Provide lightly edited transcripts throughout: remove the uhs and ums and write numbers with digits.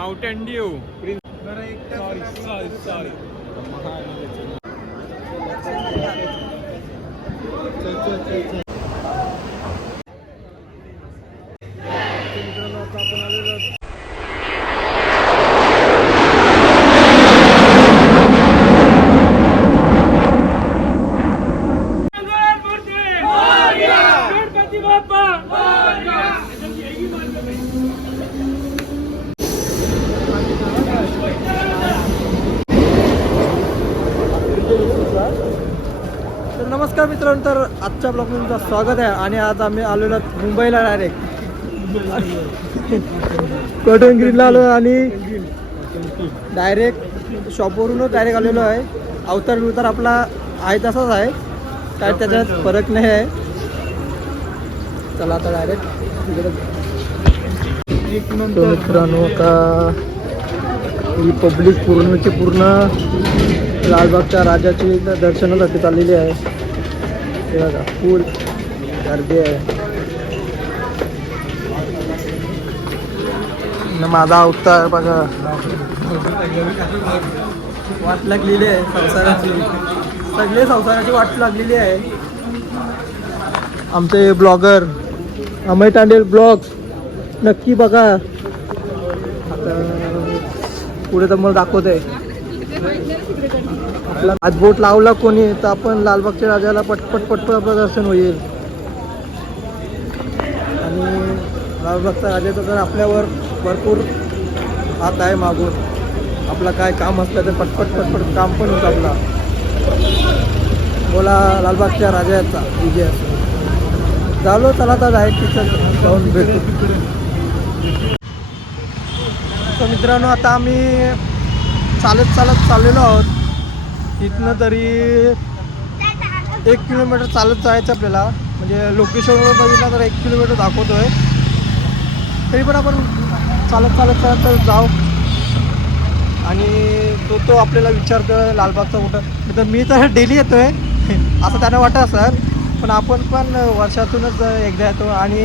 Mountain Dew तर नमस्कार मित्रांनो, तर आजच्या ब्लॉगमध्ये तुमचं स्वागत आहे. आणि आज आम्ही आलेलो मुंबईला डायरेक्ट कॉटन ग्रीनला आलो आणि डायरेक्ट शॉपवरूनच डायरेक्ट आलेलो आहे. अवतार आपला आहे तसाच आहे, काय त्याच्यात फरक नाही आहे. चला आता डायरेक्ट मित्रांनो, आता ही पब्लिक पूर्णची पूर्ण लालबागच्या राजाची दर्शनासाठी चाललेली आहे. हे बघा, फुल गर्दी आहे. माझा अवतार बघा, वाट लागलेली आहे संसाराची. सगळे संसाराची वाट लागलेली आहे. आमचे ब्लॉगर अमय तांडेल ब्लॉग्स नक्की बघा. आता पुढे तर मला दाखवत आहे. आपला आज बोट लावला कोणी तर आपण लालबागच्या राजाला पटपट आपलं दर्शन होईल. आणि लालबागच्या राजाचा तर आपल्यावर भरपूर हात आहे मागून. आपलं काय काम असलं तर पटपट काम पण होतं आपला. बोला लालबागच्या राजाचा विजय. झालो, चला तर डायरेक्ट तिथं जाऊन भेटू. तर मित्रांनो, आता आम्ही चालत चाललेलो आहोत. इथनं तरी 1 किलोमीटर चालत जायचं आपल्याला. म्हणजे लोकेशनवर बघितलं तर 1 किलोमीटर दाखवतो आहे. तरी पण आपण चालत जाऊ. आणि तो आपल्याला विचारतो लालबागचा कुठं. तर मी तर डेली येतो आहे असं त्यांना वाटतं सर, पण आपण पण वर्षातूनच एकदा येतो. आणि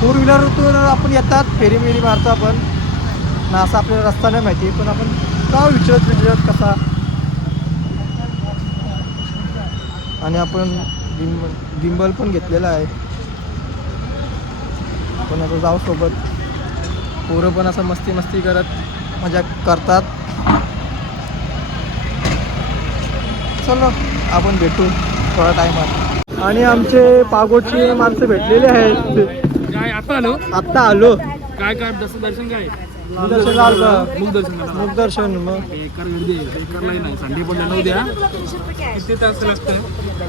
4 व्हीलरतून आपण येतात, फेरी मारतो आपण ना. असं आपल्याला रस्ता नाही माहिती, पण आपण जाऊ विचारत कसा. आणि आपण गिंबल पण घेतलेला आहे. पण आता जाऊ सोबत. पोरं पण असं मस्ती करत मजा करतात. चलो आपण भेटू थोड्या टायमात. आणि आमचे पागोटचे माणसं भेटलेले आहेत. काय आत्ता आलो. काय दर्शन काय मुख दर्शन. मग एकर गर्दी आहे. एकरला नाही, संडे पडला नऊ द्या. किती तास लागतं?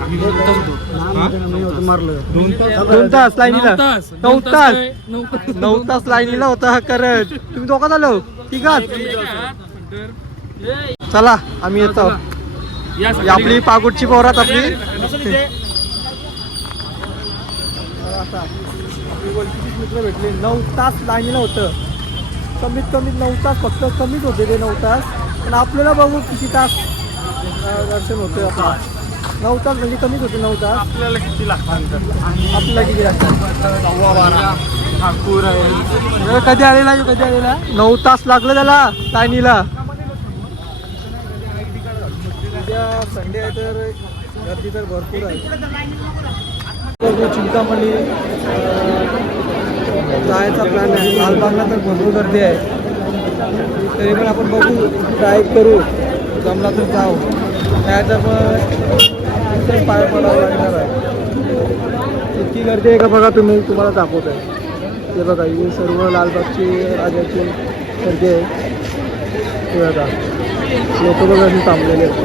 आम्ही 2 तास मारलं. 2 तास लाईनीला. 9 तास लाईनीला होता करत. तुम्ही दोघात आलो ठीक आहे. चला आम्ही येतो. आपली पागोटची पोरात आपली मित्र भेटले. 9 तास लाईनीला होतं. कमीत 9 तास, फक्त कमीच होते ते 9 तास. पण आपल्याला बघू किती तास दर्शन होतं आपला. 9 तास म्हणजे कमीच होते 9 तास. आपल्याला किती लागतात? आपल्याला किती लागतात? 12 ठाकूर आहे. कधी आलेला 9 तास लागलं त्याला लाईनीला. उद्या संडे आहे तर गर्दी तर भरपूर आहे. चिंतामणी जायचा प्लॅन आहे. लालबागला तर भरपूर गर्दी आहे. तरी पण आपण बघू, ड्राईव्ह करू. जमला तर जाऊ, नाही तर मग पाय पडावं लागणार आहे. इतकी गर्दी आहे का बघा तुम्ही, तुम्हाला दाखवत आहे. ते बघा, ही सर्व लालबागची राजाची गर्दी आहे. ते बघा, लोक बघा असे थांबलेले आहेत.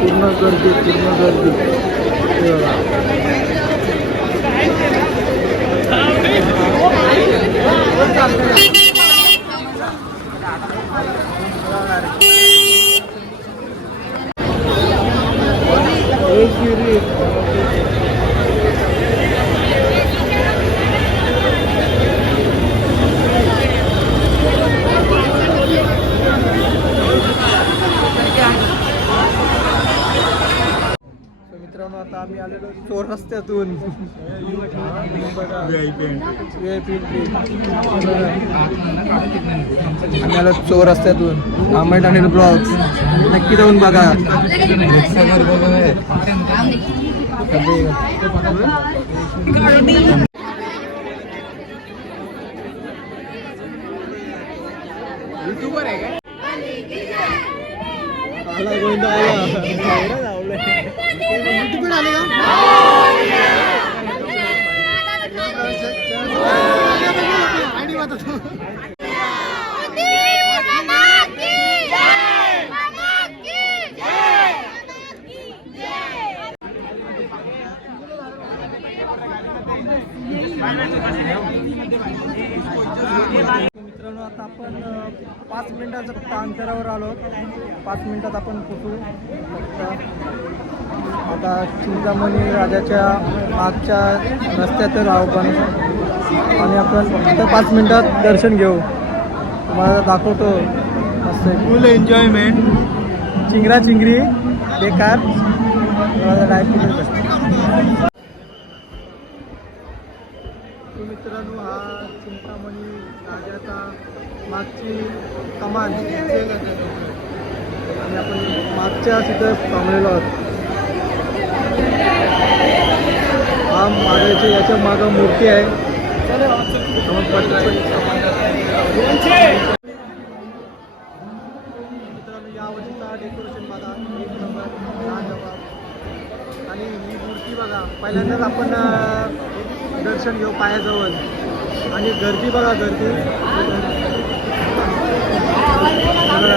पूर्ण गर्दी. ते बघा. मित्रांनो, आता आम्ही आलेलो चोर रस्त्यातून बघा VIP आम्ही आलो चोर रस्त्यातून आंबेड आणि ब्लॉग्स नक्की जाऊन बघा. युट्यूबर आहे काय? आला गोविंद आला आले मित्रांनो आता आपण 5 मिनिटाचं फक्त अंतरावर आलो. 5 मिनिटात आपण पोचू. फक्त आता चिंतामणी राजाच्या मागच्या रस्त्यात राहू पण आणि आपण फक्त 5 मिनिटात दर्शन घेऊ. तुम्हाला दाखवतो मस्त फुल एन्जॉयमेंट. चिंगरा चिंगरी बेकार मित्रांनो हा चिंतामणी राजाचा मागची कमान आणि आपण मागच्या तिथं थांबलेलो आहोत. हा मागायची याच्या मागं मूर्ती आहे. मित्रांनो यावर्षीचा डेकोरेशन बघा एक नंबर लाजवाब. आणि ही मूर्ती बघा पहिल्यांदाच आपण दर्शन घेऊ पायाजवळ. आणि गर्दी बघा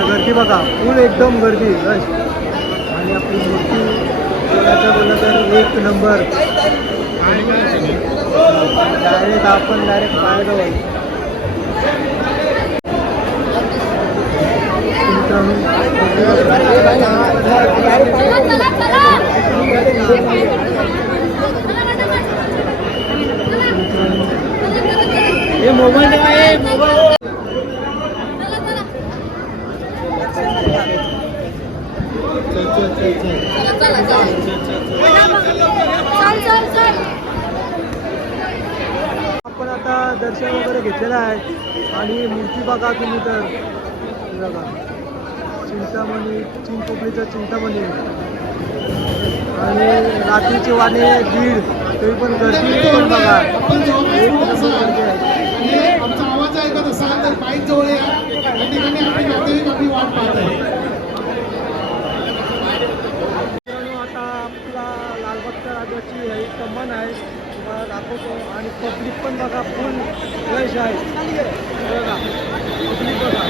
गर्दी बघा फुल एकदम गर्दी रश. आणि आपली मूर्ती बोललं तर एक नंबर. डायरेक्ट आपण पायाजवळ. हे मोबाईल आहे मोबाईल. आपण आता दर्शन वगैरे घेतलेलं आहे. आणि मूर्ती बघा तुम्ही तर बघा चिंतामणी चिंचपोकळीचं चिंतामणी. आणि रात्रीचे वाणे 1:30 तरी पण गर्दी पण बघा एक नंबर गर्दी आहे. आमचा आवाज ऐकत असाल तर बाईक जवळ या. या ठिकाणी आपली नातेवाईक आपली वाट पाहत आहे. आता आपला लालबागच्या राजाची ही कमान आहे तुम्हाला दाखवतो. आणि पब्लिक पण बघा फुल रश आहे बघा पब्लिक बघा.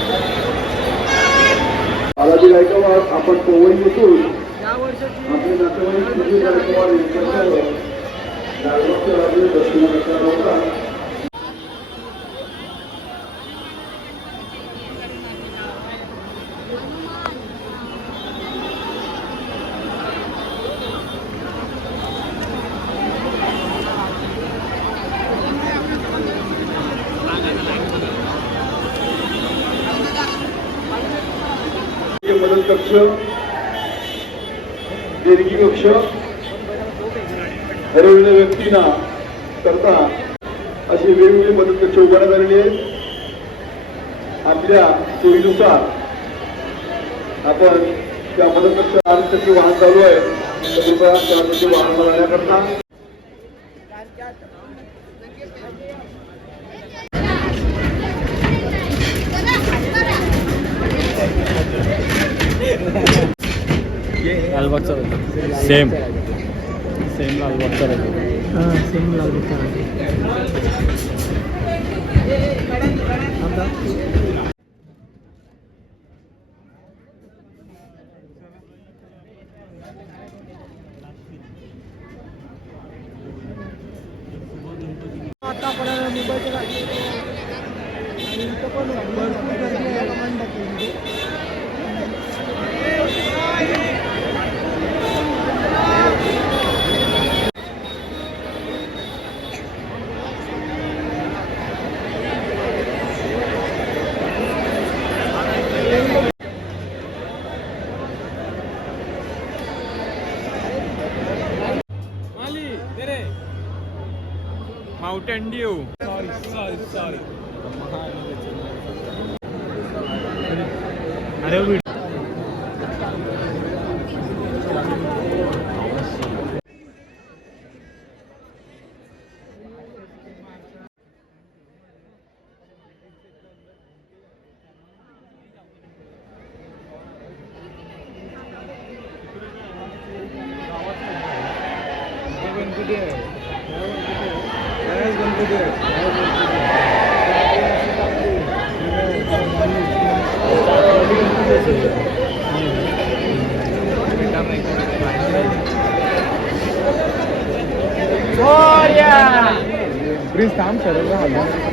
बालाजी गायकवाड आपण पोवई येथून या वर्षाची आपले नातेवाईक सुधीर गायकवाड यांच्यासह लालबागच्या राजे दर्शनाचा होता. मदत कक्ष देणगी कक्ष हरवलेल्या व्यक्तींना करता अशी वेगवेगळी मदत कक्ष उभारण्यात आलेली आहेत. आपल्या सोयीनुसार आपण त्या मदत कक्ष 8 वाहन चालू आहे. कृपया 4 वाहन चालवण्याकरता लालबागचा सेम लालबागचा सेम लालबागचा आता आपण मुंबईच्या आणि इथं पण भरपूर गर्दी आहे. माउंटेन ड्यू सॉरी अरे गणपती आहे गणपती ब्रिज थांब सरळ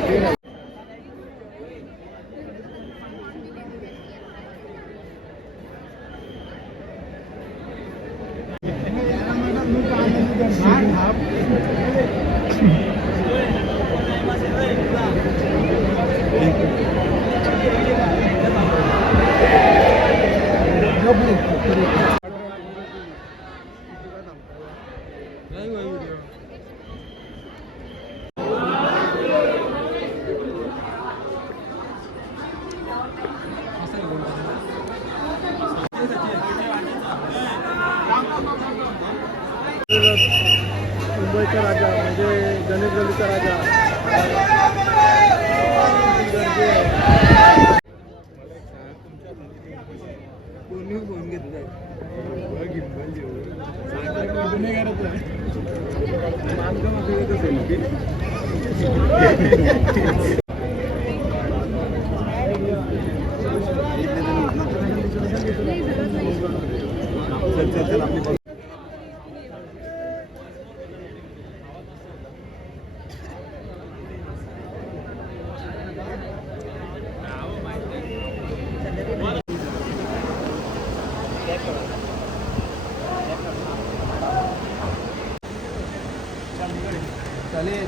मुंबईचा राजा म्हणजे गणेश गल्लीचा राजा कोणी फोन घेतलाय आपली चालेल